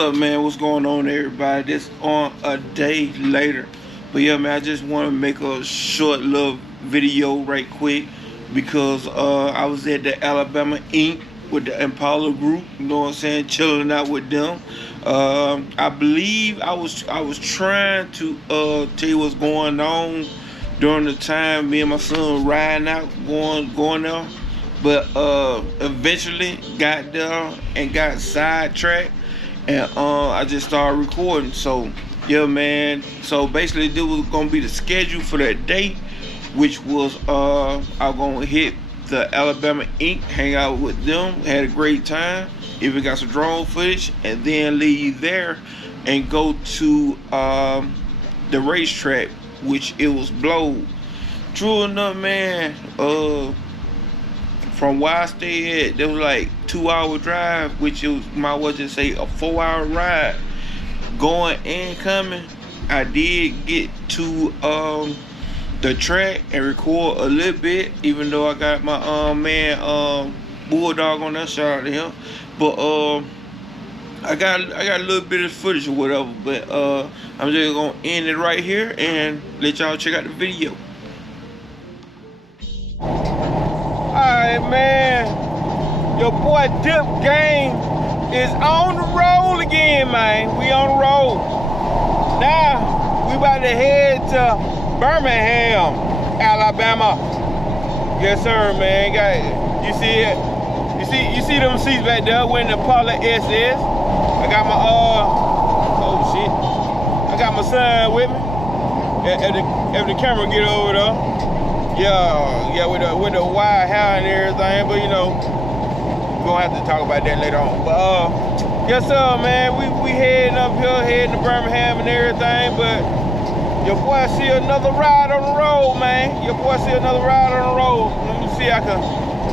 up, man? What's going on, everybody? This on a day later. But yeah, man, I just want to make a short little video right quick because I was at the Alabama Inc. with the Impala group, you know what I'm saying, chilling out with them. I believe I was trying to tell you what's going on during the time me and my son riding out, going there. But eventually got there and got sidetracked, and I just started recording. So yeah, man. So basically, this was gonna be the schedule for that day, which was I'm gonna hit the Alabama Inc. hang out with them, had a great time, even got some drone footage, and then leave there and go to the racetrack, which it was blowed. True enough, man. From where I stayed at, there was like 2 hour drive, which it was, might well just say a 4 hour ride going and coming. I did get to the track and record a little bit, even though I got my man Bulldog on that, shout out to him. But I got a little bit of footage or whatever. But I'm just gonna end it right here and let y'all check out the video. Alright, man, your boy Dip Game is on the roll again, man. We on the roll. Now, we about to head to Birmingham, Alabama. Yes, sir, man. You see it? You see them seats back there where the Impala S is? I got my, oh shit. I got my son with me. If the camera get over there. Yeah, with the wide hair and everything, but you know, we're gonna have to talk about that later on. But yes sir, man, we heading up here, heading to Birmingham and everything, but your boy see another ride on the road, man. Your boy see another ride on the road. Let me see I can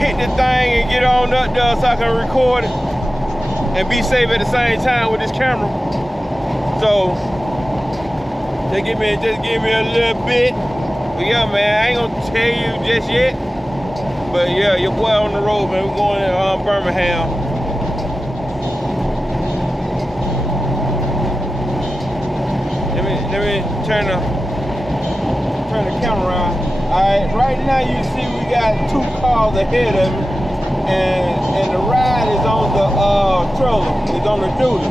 hit the thing and get on up there so I can record it and be safe at the same time with this camera. So just give me a little bit. But yeah, man, I ain't gonna tell you just yet. But yeah, your boy on the road, man. We're going to Birmingham. Let me turn the camera around. Alright, right now you see we got 2 cars ahead of me, and the ride is on the trailer. It's on the duty.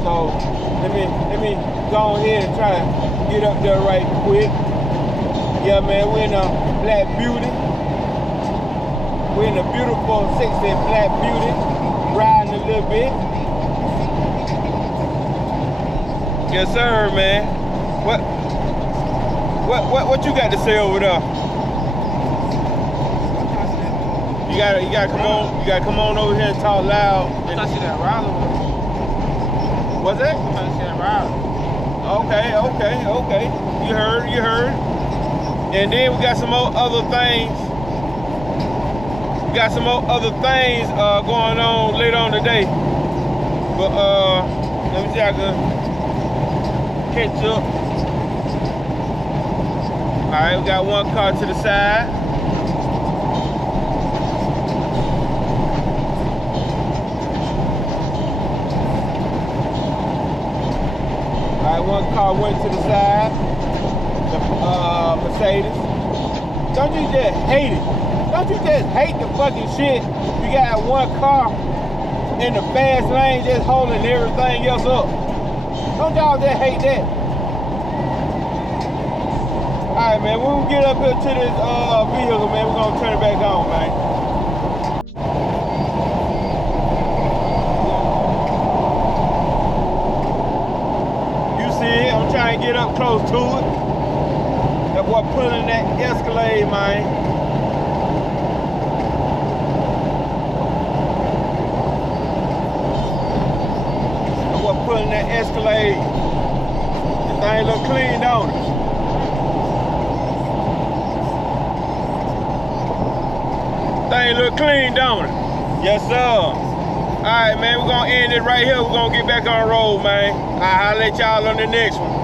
So let me go ahead and try to get up there right quick. Yeah, man, we're in a Black Beauty. We're in a beautiful, sexy Black Beauty, riding a little bit. Yes, sir, man. What you got to say over there? You gotta come on over here and talk loud. I thought you that Riley. What's that? I thought you that Riley. Okay. You heard. And then we got some more other things. We got some more other things going on later on today. But let me see if I can catch up. Alright, we got one car to the side. Alright, one car went to the side. Mercedes. Don't you just hate it? Don't you just hate the fucking shit? You got one car in the fast lane just holding everything else up. Don't y'all just hate that? Alright, man, when we get up here to this vehicle, man, we're gonna turn it back on, man. You see it? I'm trying to get up close to it. That boy pulling that Escalade, man. That boy pulling that Escalade. The thing look clean, don't it? Thing look clean, don't it? Yes, sir. Alright, man, we're gonna end it right here. We're gonna get back on the road, man. I'll let y'all on the next one.